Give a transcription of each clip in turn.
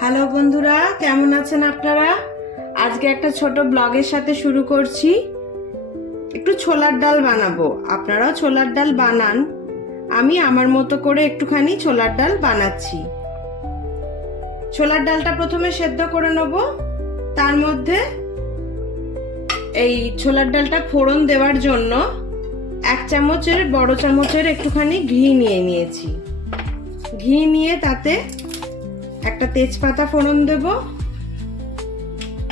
Hello বন্ধুরা, কেমন আছেন আপনারা? আজকে একটা ছোট ব্লগের সাথে শুরু করছি। একটু ছোলার ডাল বানাবো। আপনারাও ছোলার ডাল বানান, আমি আমার মতো করে একটুখানি ছোলার ডাল বানাচ্ছি। ছোলার ডালটা প্রথমে সেদ্ধ করে নেব। তার মধ্যে এই ছোলার ডালটা ফোড়ন দেওয়ার জন্য 1 চামচের বড় চামচের একটুখানি ঘি নিয়েছি। ঘি নিয়ে তাতে একটা তেজপাতা ফোড়ন দেব,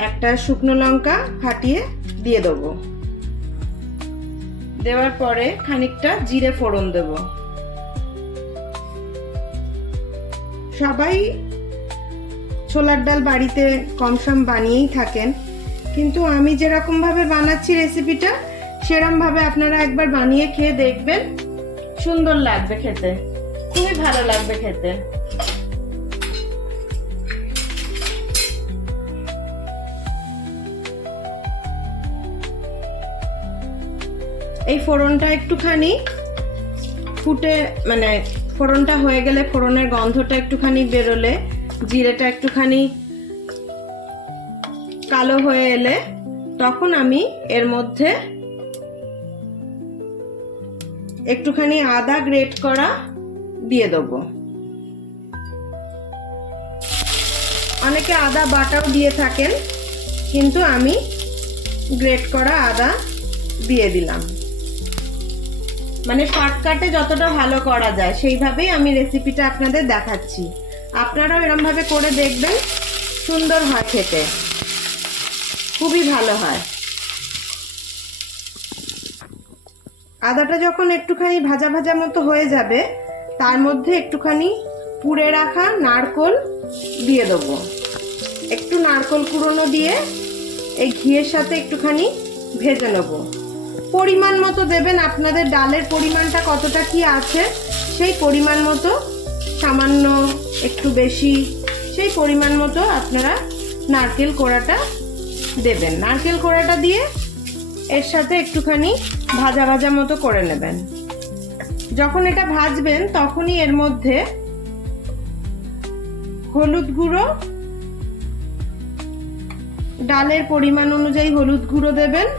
একটা শুকনো লঙ্কা ফাটিয়ে দিয়ে দেবো। দেওয়ার পরে খানিকটা জিরে ফোড়ন দেব। সবাই ছোলার ডাল বাড়িতে কমসম বানিয়েই থাকেন, কিন্তু আমি যেরকম ভাবে বানাচ্ছি রেসিপিটা, সেরকম ভাবে আপনারা একবার বানিয়ে খেয়ে দেখবেন। সুন্দর লাগবে খেতে, খুবই ভালো লাগবে খেতে। এই ফোড়নটা একটুখানি ফুটে ফোড়নটা হয়ে গেলে, ফোড়নের গন্ধটা একটুখানি বেরোলে, জিরেটা একটুখানি কালো হয়ে এলে, তখন আমি এর মধ্যে একটুখানি আদা গ্রেট করা দিয়ে দেবো। অনেকে আদা বাটাও দিয়ে থাকেন, কিন্তু আমি গ্রেট করা আদা দিয়ে দিলাম। শর্টকাটে যতটা ভালো করা যায় সেইভাবেই আমি রেসিপিটা আপনাদের দেখাচ্ছি। আপনারাও এরকম ভাবে করে দেখবেন, সুন্দর হয় খেতে, খুবই ভালো হয়। আদাটা যখন একটুখানি ভাজা ভাজা মতো হয়ে যাবে, তার মধ্যে একটুখানি পুড়ে রাখা নারকোল দিয়ে দেবো। একটু নারকোল কুড়োনো দিয়ে এই ঘিয়ের সাথে একটুখানি ভেজে নেবো। পরিমাণ মতো দেবেন, আপনাদের ডালের পরিমাণটা কতটা কি আছে সেই পরিমাণ মতো, সামান্য একটু বেশি, সেই পরিমাণ মতো আপনারা নারকেল কোড়াটা দেবেন। নারকেল কোড়াটা দিয়ে এর সাথে একটুখানি ভাজা ভাজা মতো করে নেবেন। যখন এটা ভাজবেন তখনই এর মধ্যে হলুদ গুঁড়ো, ডালের পরিমাণ অনুযায়ী হলুদ গুঁড়ো দেবেন,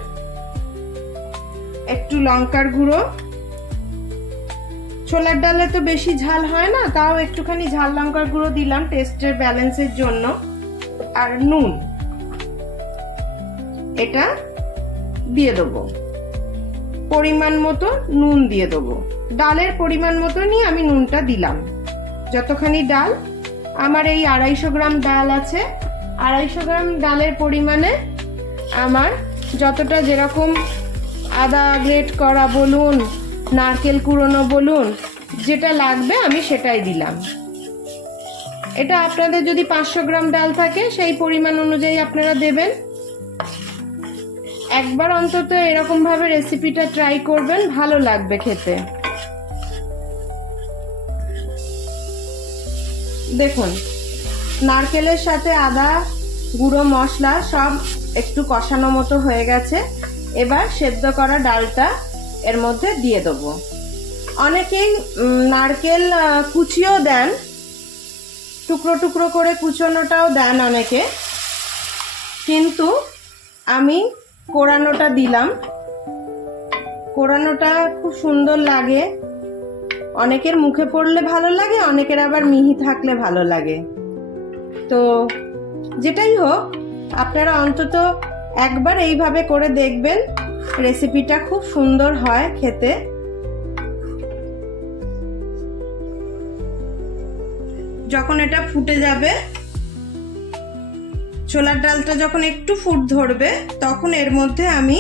একটু লঙ্কার গুঁড়ো। ছোলার ডালে তো বেশি ঝাল হয় না, তাও একটুখানি ঝাল লঙ্কার গুঁড়ো দিলাম টেস্টের ব্যালেন্সের জন্য। আর নুন, এটা দিয়ে দেবো। পরিমাণ মতো নুন দিয়ে দেবো। ডালের পরিমাণ মতো নিয়ে আমি নুনটা দিলাম। যতখানি ডাল, আমার এই 250 গ্রাম ডাল আছে, 250 গ্রাম ডালের পরিমাণে আমার যতটা, যেরকম আদা গ্রেট করা বলুন, নারকেল কুড়োনো বলুন, যেটা লাগবে আমি সেটাই দিলাম। এটা আপনাদের যদি 500 গ্রাম ডাল থাকে সেই পরিমাণ অনুযায়ী আপনারা দেবেন। একবার অন্তত এরকম ভাবে রেসিপিটা ট্রাই করবেন, ভালো লাগবে খেতে। দেখুন, নারকেলের সাথে আদা, গুঁড়ো মশলা সব একটু কষানো মতো হয়ে গেছে। এবার সেদ্ধ করা ডালটা এর মধ্যে দিয়ে দেবো। অনেকেই নারকেল কুচিও দেন, টুকরো টুকরো করে কুচোনোটাও দেন অনেকে, কিন্তু আমি কোড়ানোটা দিলাম। কোড়ানোটা খুব সুন্দর লাগে, অনেকের মুখে পড়লে ভালো লাগে, অনেকের আবার মিহি থাকলে ভালো লাগে। তো যেটাই হোক, আপনারা অন্তত একবার এইভাবে করে দেখবেন, রেসিপিটা খুব সুন্দর হয় খেতে। যখন এটা ফুটে যাবে, ছোলার ডালটা যখন একটু ফুট ধরবে, তখন এর মধ্যে আমি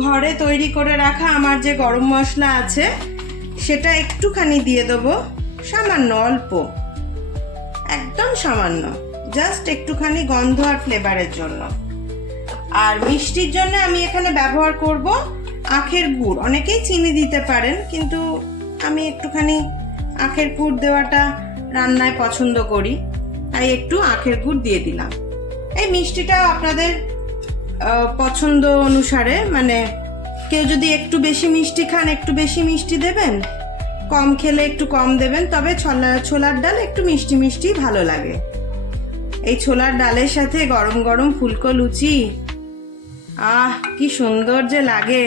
ঘরে তৈরি করে রাখা আমার যে গরম মশলা আছে সেটা একটুখানি দিয়ে দেবো। সামান্য, অল্প, একদম সামান্য, জাস্ট একটুখানি গন্ধ আর ফ্লেভারের জন্য। আর মিষ্টির জন্য আমি এখানে ব্যবহার করব আখের গুড়। অনেকেই চিনি দিতে পারেন, কিন্তু আমি একটুখানি আখের গুড় দেওয়াটা রান্নায় পছন্দ করি, তাই একটু আখের গুড় দিয়ে দিলাম। এই মিষ্টিটা আপনাদের পছন্দ অনুসারে, কেউ যদি একটু বেশি মিষ্টি খান, একটু বেশি মিষ্টি দেবেন, কম খেলে একটু কম দেবেন, তবে ছোলার ডাল একটু মিষ্টি মিষ্টি ভালো লাগে। এই ছোলার ডালের সাথে গরম গরম ফুলকো লুচি, আহ কি সুন্দর যে লাগে।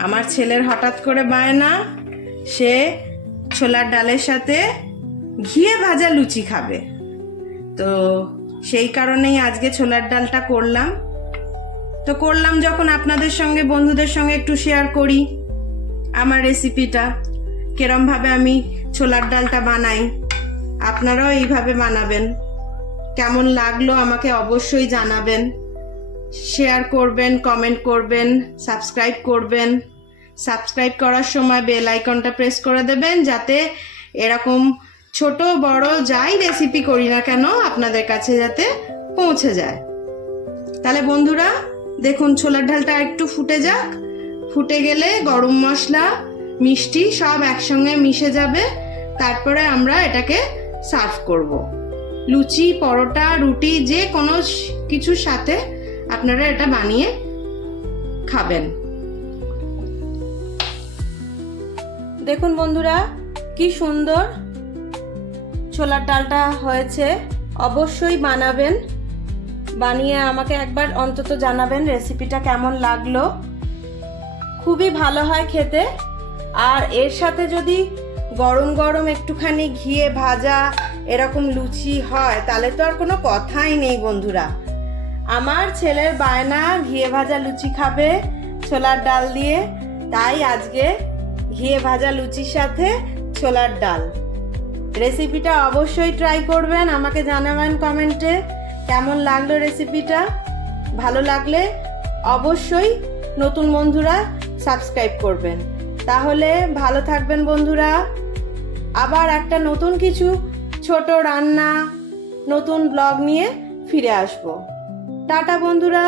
আমার ছেলের হঠাৎ করে বায়না, সে ছোলার ডালের সাথে ঘিয়ে ভাজা লুচি খাবে। তো সেই কারণেই আজকে ছোলার ডালটা করলাম। তো করলাম যখন, আপনাদের সঙ্গে, বন্ধুদের সঙ্গে একটু শেয়ার করি আমার রেসিপিটা, কেরমভাবে আমি ছোলার ডালটা বানাই। আপনারাও এইভাবে বানাবেন। কেমন লাগলো আমাকে অবশ্যই জানাবেন, শেয়ার করবেন, কমেন্ট করবেন, সাবস্ক্রাইব করবেন। সাবস্ক্রাইব করার সময় বেল আইকনটা প্রেস করে দেবেন, যাতে এরকম ছোট বড় যাই রেসিপি করি না কেন আপনাদের কাছে যাতে পৌঁছে যায়। তাহলে বন্ধুরা দেখুন, ছোলার ডালটা একটু ফুটে যাক, ফুটে গেলে গরম মশলা মিষ্টি সব একসঙ্গে মিশে যাবে। তারপরে আমরা এটাকে সার্ভ করব। লুচি, পরোটা, রুটি যে কোনো কিছুর সাথে আপনারা এটা বানিয়ে খাবেন। দেখুন বন্ধুরা কি সুন্দর ছোলার ডালটা হয়েছে। অবশ্যই বানাবেন, বানিয়ে আমাকে একবার অন্তত জানাবেন রেসিপিটা কেমন লাগলো। খুবই ভালো হয় খেতে। আর এর সাথে যদি গরম গরম একটুখানি ঘিয়ে ভাজা এরকম লুচি হয়, তাহলে তো আর কোনো কথাই নেই বন্ধুরা। আমার ছেলের বায়না ঘিয়ে ভাজা লুচি খাবে ছোলার ডাল দিয়ে, তাই আজকে ঘিয়ে ভাজা লুচির সাথে ছোলার ডাল। রেসিপিটা অবশ্যই ট্রাই করবেন, আমাকে জানাবেন কমেন্টে কেমন লাগলো রেসিপিটা। ভালো লাগলে অবশ্যই নতুন বন্ধুরা সাবস্ক্রাইব করবেন। তাহলে ভালো থাকবেন বন্ধুরা। আবার একটা নতুন কিছু ছোট রান্না, নতুন ব্লগ নিয়ে ফিরে আসবো। টাটা বন্ধুরা।